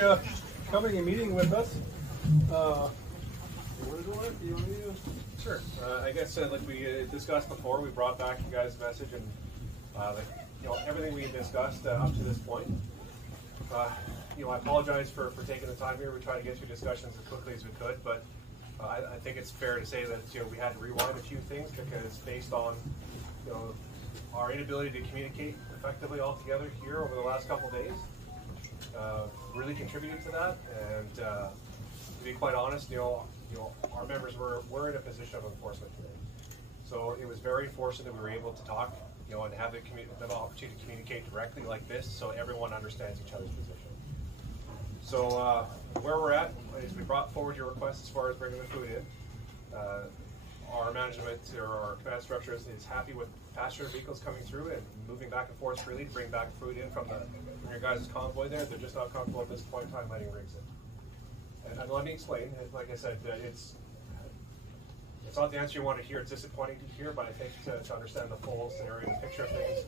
everybody coming and meeting with us. Sure. I guess like we discussed before, we brought back you guys' message and everything we discussed up to this point. I apologize for taking the time here. We tried to get through discussions as quickly as we could, but I think it's fair to say that we had to rewind a few things because based on our inability to communicate effectively all together here over the last couple of days, really contributed to that. And to be quite honest, our members were in a position of enforcement today. So it was very fortunate that we were able to talk, and have the opportunity to communicate directly like this, so everyone understands each other's position. So where we're at is we brought forward your request as far as bringing the food in. Our management or our command structure is happy with passenger vehicles coming through and moving back and forth freely to bring back food in from your guys' convoy there. They're just not comfortable at this point in time letting rigs in. And let me explain. Like I said, it's not the answer you want to hear. It's disappointing to hear, but I think to understand the full scenario and picture of things,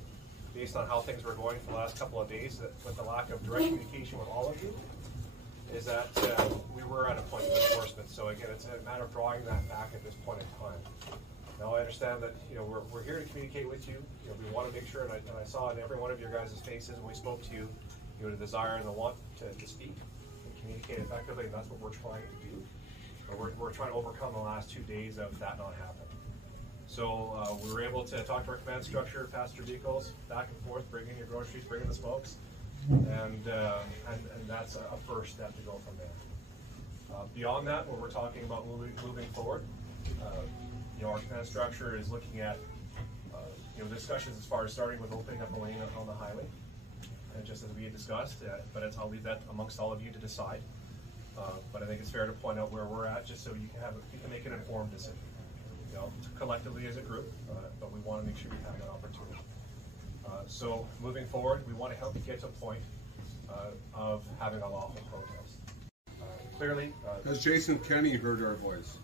based on how things were going for the last couple of days, that with the lack of direct communication with all of you, is that we were at a point of enforcement. So again, it's a matter of drawing that back at this point in time. Now I understand that we're here to communicate with you. We want to make sure, and I saw in every one of your guys' faces when we spoke to you, the desire and the want to speak and communicate effectively, and that's what we're trying to do. We're trying to overcome the last 2 days of that not happening. So we were able to talk to our command structure, passenger vehicles, back and forth, bring in your groceries, bring in the smokes, and that's a first step to go from there. Beyond that, when we're talking about moving forward, our command structure is looking at discussions as far as starting with opening up a lane on the highway, just as we had discussed. But I'll leave that amongst all of you to decide. But I think it's fair to point out where we're at, just so you can make an informed decision, collectively as a group. But we want to make sure we have that opportunity. So moving forward, we want to help you get to a point of having a lawful protest. Clearly, has Jason Kenney heard our voice?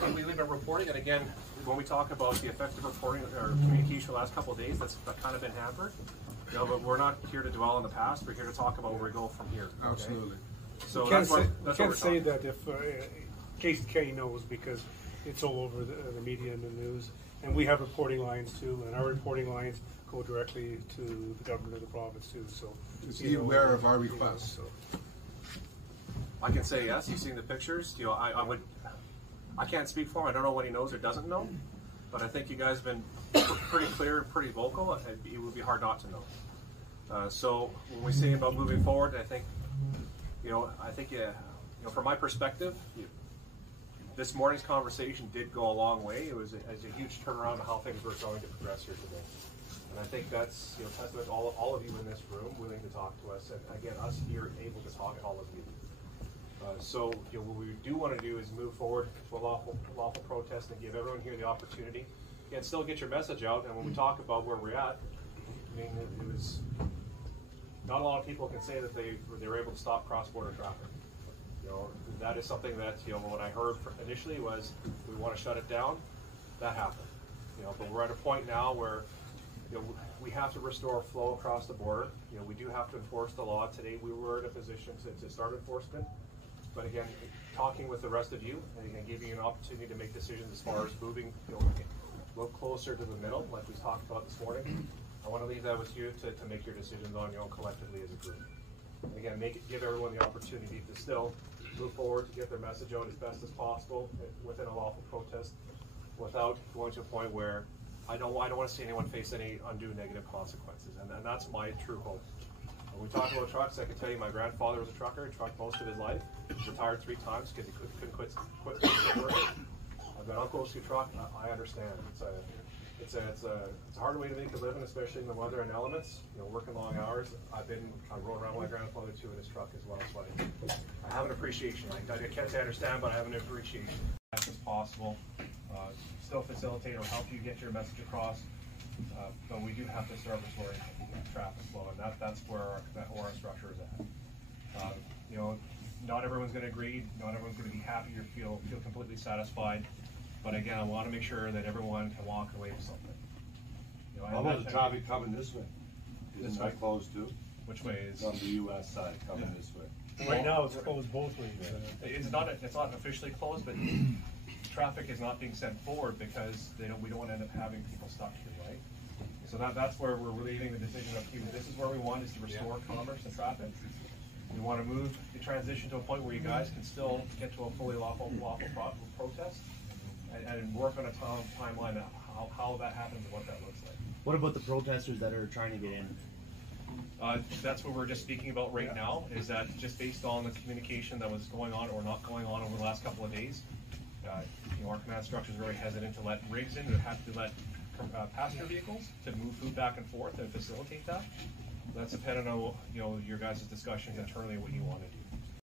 When we leave a reporting, and again, when we talk about the effective reporting or communication the last couple of days, that's kind of been hampered. But we're not here to dwell on the past. We're here to talk about where we go from here. Okay? Absolutely. So you can't say that if Jason Kenney knows, because it's all over the media and the news, and we have reporting lines too, and our reporting lines go directly to the government of the province too. So is he aware of our requests? I can say yes. He's seen the pictures. I can't speak for him. I don't know what he knows or doesn't know, but I think you guys have been pretty clear and pretty vocal. It would be hard not to know. So when we say about moving forward, I think, from my perspective, this morning's conversation did go a long way. It was a huge turnaround of how things were going to progress here today. And I think that's testament to all of you in this room willing to talk to us, and again, us here able to talk to all of you. So what we do want to do is move forward to a lawful protest and give everyone here the opportunity, again, still get your message out. And when we talk about where we're at, I mean, it was not a lot of people can say that they were able to stop cross-border traffic. That is something that what I heard initially was we want to shut it down. That happened. But we're at a point now where we have to restore flow across the border. We do have to enforce the law. Today we were in a position to start enforcement. But again, talking with the rest of you and giving you an opportunity to make decisions as far as moving a little closer to the middle, like we talked about this morning. I want to leave that with you to make your decisions on your own collectively as a group. And again, give everyone the opportunity to still move forward, to get their message out as best as possible within a lawful protest, without going to a point where I don't want to see anyone face any undue negative consequences. And that's my true hope. When we talk about trucks, I can tell you my grandfather was a trucker. He trucked most of his life. Retired 3 times because he couldn't quit working. I've got uncles who truck. I understand. It's a hard way to make a living, especially in the weather and elements. Working long hours. I rode around with my grandfather too in his truck as well. So I have an appreciation. I can't say I understand, but I have an appreciation as best as possible. Still facilitate or help you get your message across. But we do have to start restoring traffic flow, and that's where our structure is at. Not everyone's going to agree. Not everyone's going to be happy or feel completely satisfied. But again, I want to make sure that everyone can walk away with something. How about the traffic coming this way? Isn't that closed too? Which way is? On the US side, coming this way. Right now, it's closed both ways. It's not officially closed, but traffic is not being sent forward because we don't want to end up having people stuck here, right? So that's where we're leaving the decision of, this is where we want, is to restore commerce and traffic. We want to move the transition to a point where you guys can still get to a fully lawful protest and work on a timeline of how that happens and what that looks like. What about the protesters that are trying to get in? That's what we're just speaking about right now, is that just based on the communication that was going on or not going on over the last couple of days, our command structure is very hesitant to let rigs in, to have to let passenger vehicles to move food back and forth and facilitate that. That's dependent on your guys' discussions internally what you want to do.